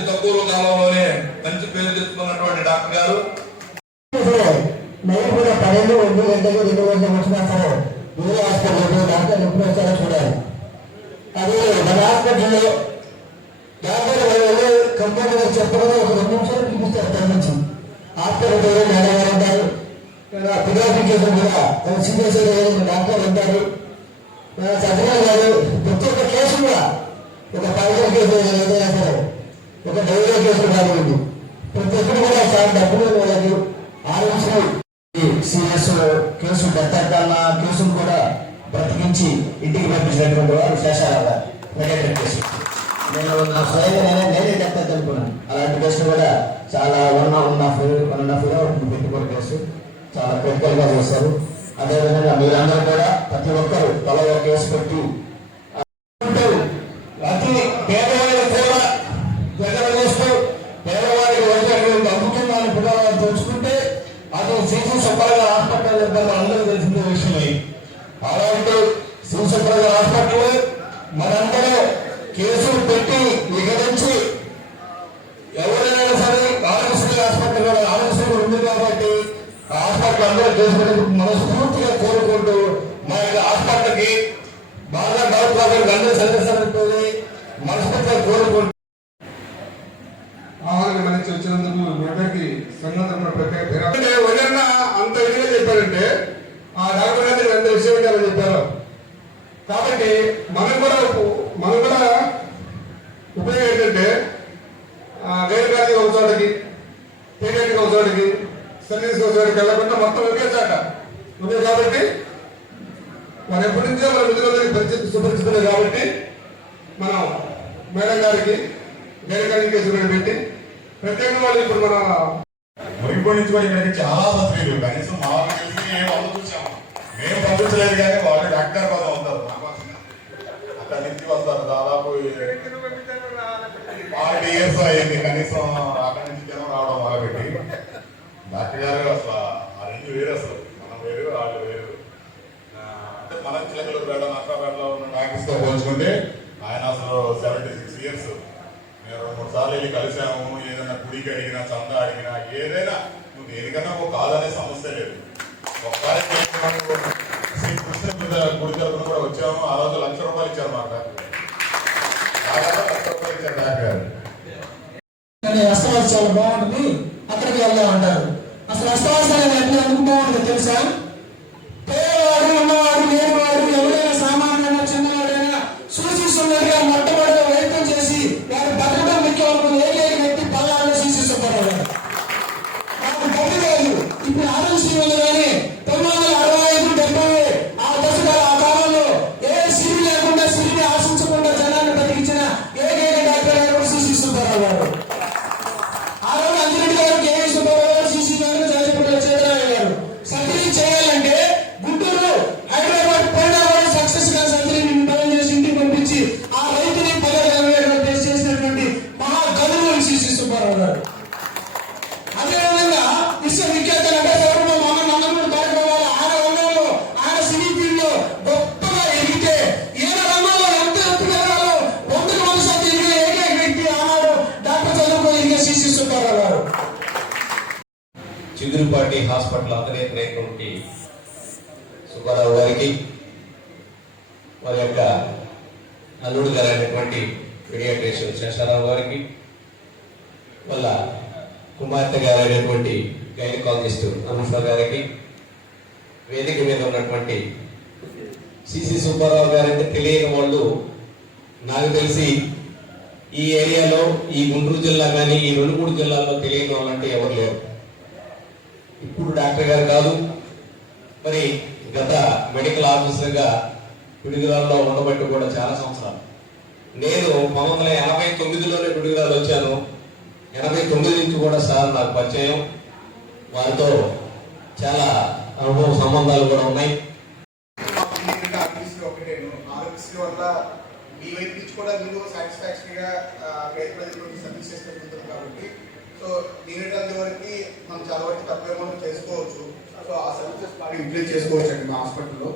అతి తక్కువ కాలంలోనే మంచి పేరు తెచ్చుకున్నటువంటి డాక్టర్ గారు. నేను కూడా పన్నెండు ఒంటి గంటకు రెండు గంటలకు ఏ హాస్పిటల్ డాక్టర్ ఎప్పుడు వస్తారో చూడాలి. అది మన హాస్పిటల్లో డాక్టర్ వాళ్ళు కంపౌండర్ చెప్పడం ఒక రెండు నిమిషాలు చూపిస్తారు దాని నుంచి. హాస్పిటల్ మేడం ఉంటారు పిడాఫికేషన్ కూడా సీరియస్ డాక్టర్ ఉంటారు సత్యనారాయణ గారు ప్రతి ఒక్క కేసు కూడా ఒక పైసల్ కేసు ఏదైనా సరే ఒక డైరీ కేసు కానివ్వండి ప్రతి ఒక్కరు కూడా చాలా డబ్బులు వాళ్ళకి ఆరోగ్య సీరియస్ కేసు దత్తన్న కేసును కూడా బ్రతికించి ఇంటికి పంపించినటువంటి వారు శేషారావు గారు కేసు. నేను నా స్వయంగా నేనే దత్తత అనుకున్నాను. అలాంటి కేసులు కూడా చాలా one one half one and half year పెట్టుకోవడం కేసు. చాలా క్రిటికల్గా చేశారు. అదేవిధంగా మీరందరూ కూడా ప్రతి ఒక్కరు తల కేసు పెట్టి ఉంటారు. అతి పేదవాళ్ళు కూడా దగ్గర చేస్తూ పేదవారికి వైద్యం అమ్ముతున్నారని పిల్లలు తెలుసుకుంటే అది శ్రీ సుబ్బారావు హాస్పిటల్ ఇబ్బంది అందరూ తెలిసిన విషయమే. అలాంటి శ్రీ సుబ్బారావు హాస్పిటల్ మనందరూ కేసులు పెట్టి విగరించి ఎవరైనా సరే ఆరోగ్యశ్రీ హాస్పిటల్ కూడా ఆరోగ్యశ్రీ ఉంది కాబట్టి ఆ హాస్పిటల్ అందరూ చేసుకుని మనస్ఫూర్తిగా కోరుకుంటూ మా యొక్క హాస్పిటల్కి బాగా డౌట్ అందరూ సరిగ్గా మనస్ఫూర్తిగా కోరుకుంటూ ఆహారాన్ని మనిషి వచ్చినందుకు మీ అందరికి సంఘం తరపున ప్రత్యేక ధన్యవాదాలు. అంటే వదిన అంత ఇదిగా చెప్పారంటే ఆ డాక్టర్ గారు ఎంత విషయం చెప్పారు కాబట్టి మనం కూడా ఉ- మనం కూడా ఉపయోగం ఏంటంటే గైర్గాలి ఒక చోటకి పేటెంట్ ఒక చోటకి సర్వీస్ ఒక చోటకి వెళ్ళకుండా మొత్తం ఒకే చాట ఉంది కాబట్టి మనం ఎప్పటి నుంచో మన విధులందరికీ పరిచిత సుపరిచితులే కాబట్టి మనం మేడం గారికి కూడా పెట్టి ప్రత్యేకంగా వాళ్ళు ఇప్పుడు మన మురిగిపోయి నుంచి కూడా చాలా మంత్రులు కనీసం మా తెలిసి ఏం వాళ్ళు చూసాం. మేము పంపించలేదు కానీ వాళ్ళు డాక్టర్ కోసం ఉంటారు కోసం. అక్కడి నుంచి వస్తారు దాదాపు ఫార్టీ ఇయర్స్ అయ్యింది కనీసం అక్కడి నుంచి జనం రావడం మొదలుపెట్టి డాక్టర్ గారు అసలు ఆ రెండు వేరు అసలు మనం వేరు వాళ్ళు వేరు ఆ, అంటే మన ఉన్న డాక్టర్స్తో పోల్చుకుంటే ఆయన అసలు సెవెంటీ సిక్స్ ఇయర్స్ మేము రెండు మూడు సార్లు వెళ్ళి కలిసాము ఏదైనా గుడికి అడిగినా చందా అడిగినా ఏదైనా. నువ్వు దేనికన్నా ఒక కాదనే సమస్య లేదు. ఒకసారి శ్రీ కృష్ణ గుడి తరపున కూడా వచ్చాము ఆ రోజు లక్ష రూపాయలు ఇచ్చారు మాట దాదాపు లక్ష రూపాయలు ఇచ్చారు డాక్టర్ బాగుంటుంది అక్కడికి వెళ్దాం అంటారు అసలు అస్తవాసాలు ఎట్లా ఎందుకు తెలుసా? అల్లుడు గారు అయినటువంటి శేషారావు గారికి వాళ్ళ కుమార్తె గారైనటువంటి అయినటువంటి గైనకాలజిస్ట్ అనుష గారికి వేదిక మీద ఉన్నటువంటి సిసి సుబ్బారావు గారంటే తెలియని వాళ్ళు నాకు తెలిసి ఈ ఏరియాలో ఈ గుంటూరు జిల్లా కానీ ఈ రెండు మూడు జిల్లాల్లో తెలియని వాళ్ళంటే ఎవరు లేరు. ఇప్పుడు డాక్టర్ గారు కాదు. మరి గత మెడికల్ ఆఫీసర్గా పిడుగురాల్లో ఉండబట్టి కూడా చాలా సంవత్సరాలు. నేను పంతొమ్మిది వందల ఎనభై తొమ్మిదిలోనే పిడుగురాలు వచ్చాను. ఎనభై తొమ్మిది నుంచి కూడా సార్ నాకు పరిచయం. వారితో చాలా అనుభవం సంబంధాలు కూడా ఉన్నాయి. ఎందుకంటే ఆర్టీసీ ఒకటేను వల్ల మీ వైపు నుంచి కూడా మీరు సాటిస్ఫాక్టరీగా పేద ప్రజలకు సర్వీస్ చేస్తున్నారు కాబట్టి. సో దీని వరకు మనం చాలా వరకు తక్కువ అమౌంట్ చేసుకోవచ్చు. సో ఆ సర్వీసెస్ బాగా ఇంప్లీట్ చేసుకోవచ్చు అండి మా హాస్పిటల్లో.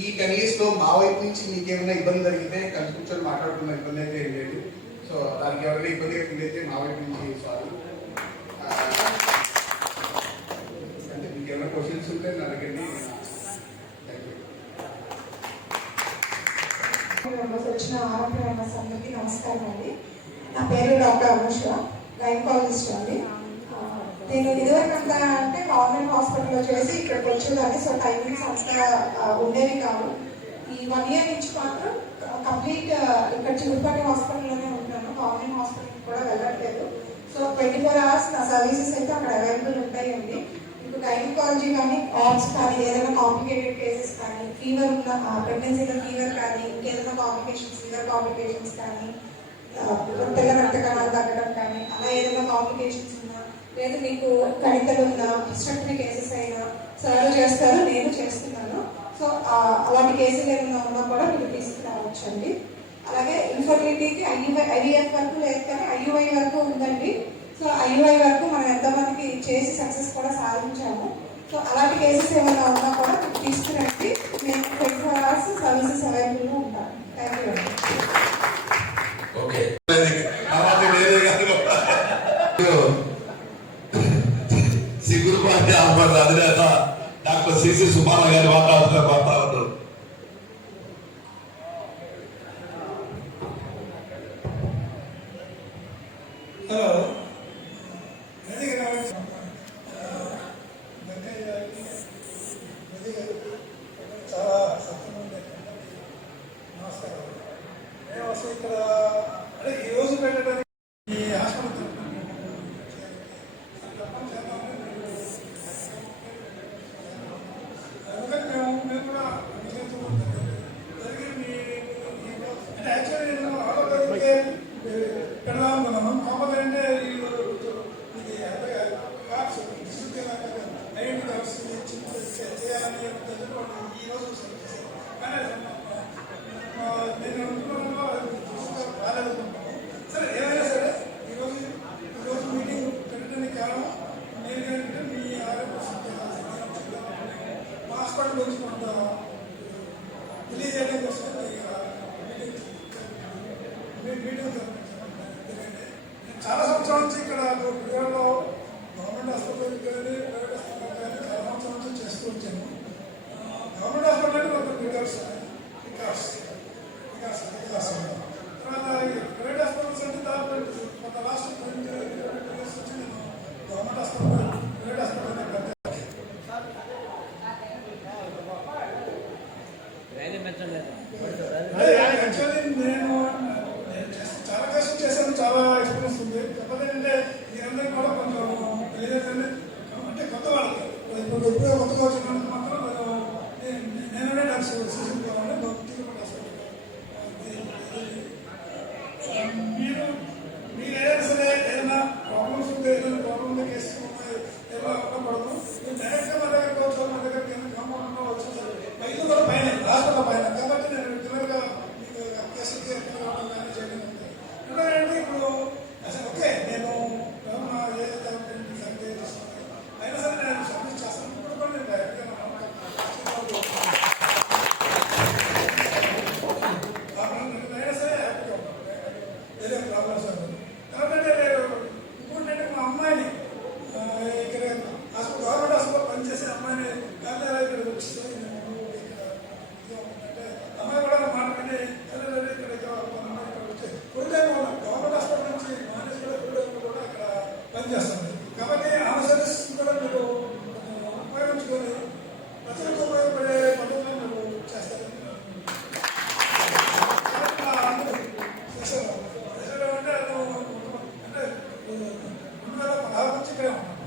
ఈ టెన్ ఇయర్స్లో మా వైపు నుంచి మీకేమైనా ఇబ్బంది జరిగితే కలిసి కూర్చొని మాట్లాడుకున్న ఇబ్బంది అయితే ఏం లేదు. సో దానికి ఎవరైనా ఇబ్బంది ఫీల్ అయితే మా వైపు నుంచి సారీ అంటే మీకు ఏమైనా క్వశ్చన్స్ ఉంటే నా దగ్గర మెంబర్స్ వచ్చిన ఆరోగ్య మెంబర్స్ అందరికీ నమస్కారం అండి. నా పేరు డాక్టర్ అనుష గైనకాలజిస్ట్ అండి. నేను ఇదివరకు అంతా గవర్నమెంట్ హాస్పిటల్లో చేసి ఇక్కడికి వచ్చేదాన్ని. సో టైమింగ్స్ అంతా ఉండేవి కాదు ఈ వన్ ఇయర్ నుంచి మాత్రం కంప్లీట్ ఇక్కడ చిరుపతి హాస్పిటల్లోనే ఉంటున్నాను గవర్నమెంట్ హాస్పిటల్కి కూడా వెళ్ళట్లేదు. సో ట్వంటీ ఫోర్ అవర్స్ నా సర్వీసెస్ అయితే అక్కడ అవైలబుల్ ఉంటాయండి. ఇప్పుడు గైనకాలజీ కానీ ఆప్స్ కానీ ఏదైనా కాంప్లికేటెడ్ కేసెస్ కానీ ఫీవర్ ఉన్న ప్రెగ్నెన్సీలో ఫీవర్ కానీ ఇంకేదైనా కాంప్లికేషన్స్ ఫీవర్ కాంప్లికేషన్స్ కానీ ఆ, తెల్ల రక్త కణాలు తగ్గడం కానీ అలా ఏదైనా కాంప్లికేషన్స్ ఉన్నా లేదు మీకు కణితలు ఉన్నా హిస్టరీ కేసెస్ అయినా సర్వ్ చేస్తారు నేను చేస్తున్నాను. సో అలాంటి కేసులు ఏమైనా ఉన్నా కూడా మీరు తీసుకురావచ్చండి. అలాగే ఇన్ఫర్టిలిటీకి ఐయుఐ ఐవీఎఫ్ వరకు లేదు కానీ ఐయుఐ వరకు ఉందండి. సో ఐయుఐ వరకు మనం ఎంతమందికి చేసి సక్సెస్ కూడా సాధించాము. సో అలాంటి కేసెస్ ఏమైనా ఉన్నా కూడా తీసుకురండి. మేము ట్వంటీ ఫోర్ అవర్స్ సర్వీసెస్ అవైలబుల్గా ఉంటాను. థ్యాంక్ యూ అండి ఓకే తర్వాత వేరే గారు సిగ్గురుపాటి హాస్పిటల్ అధినేత డాక్టర్ సిసి సుమాల గారి మాట్లాడుతున్న మాట్లాడుతూ హలో వెంకయ్య గారికి వెంకయ్య గారికి చాలా సత్యమైన నమస్కారం మేము అసలు ఇక్కడ అంటే ఈ రోజు పెట్టడానికి ఈ హాస్పిటల్ అందుకని మేము మేము కూడా అనుసరిస్తూ ఉంటాం అలాగే మీ అంటే యాక్చువల్లీ నేను ఆడవాళ్ళకి పెడదాం అనుకున్నాము కాకపోతే అంటే వీళ్ళు ఇది కార్డ్స్ ఐడెంటి కార్డ్స్ చేయాలని ఉద్దేశంతో ఈ రోజు కానీ ఆ, నేను అనుకున్నాను రాలేదనుకుంటున్నాను సరే ఏమైనా సరే ఈరోజు ఈరోజు మీటింగ్ పెట్టడానికి కారణం నేను ఏంటంటే మీ ఆరోగ్య సంఖ్య మా హాస్పిటల్ గురించి కొంత తెలియజేయడం కోసం ఈ, ఆ, మీటింగ్ మీ- మీటింగ్ జరిపించాను. నేను చాలా సంవత్సరాల నుంచి ఇక్కడ విజయవాడలో గవర్నమెంట్ హాస్పిటల్ కానీ ప్రైవేట్ హాస్పిటల్ కానీ చాలా సంవత్సరాల నుంచి చేస్తూ వచ్చాను గవర్నమెంట్ హాస్పిటల్ అంటే ఒక వికాస్ వికాస్ వికాస్ వికాస్ తర్వాత ప్రైవేట్ హాస్పిటల్స్ అంటే దాదాపు కొంత లాస్ట్ ట్వంటీ ఇయర్స్ నుంచి నేను గవర్నమెంట్ హాస్పిటల్ ప్రైవేట్ హాస్పిటల్ దగ్గర 그거라고 나하고 찍으라고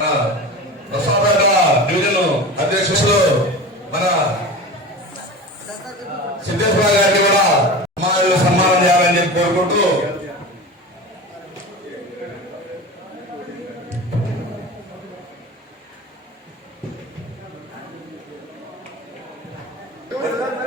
ఆ, బసవపేట డివిజన్ అధ్యక్షులు మన సిద్ధేశ్వర గారికి కూడా అమ్మాయిలు సన్మానం చేయాలని చెప్పి కోరుకుంటూ ఆ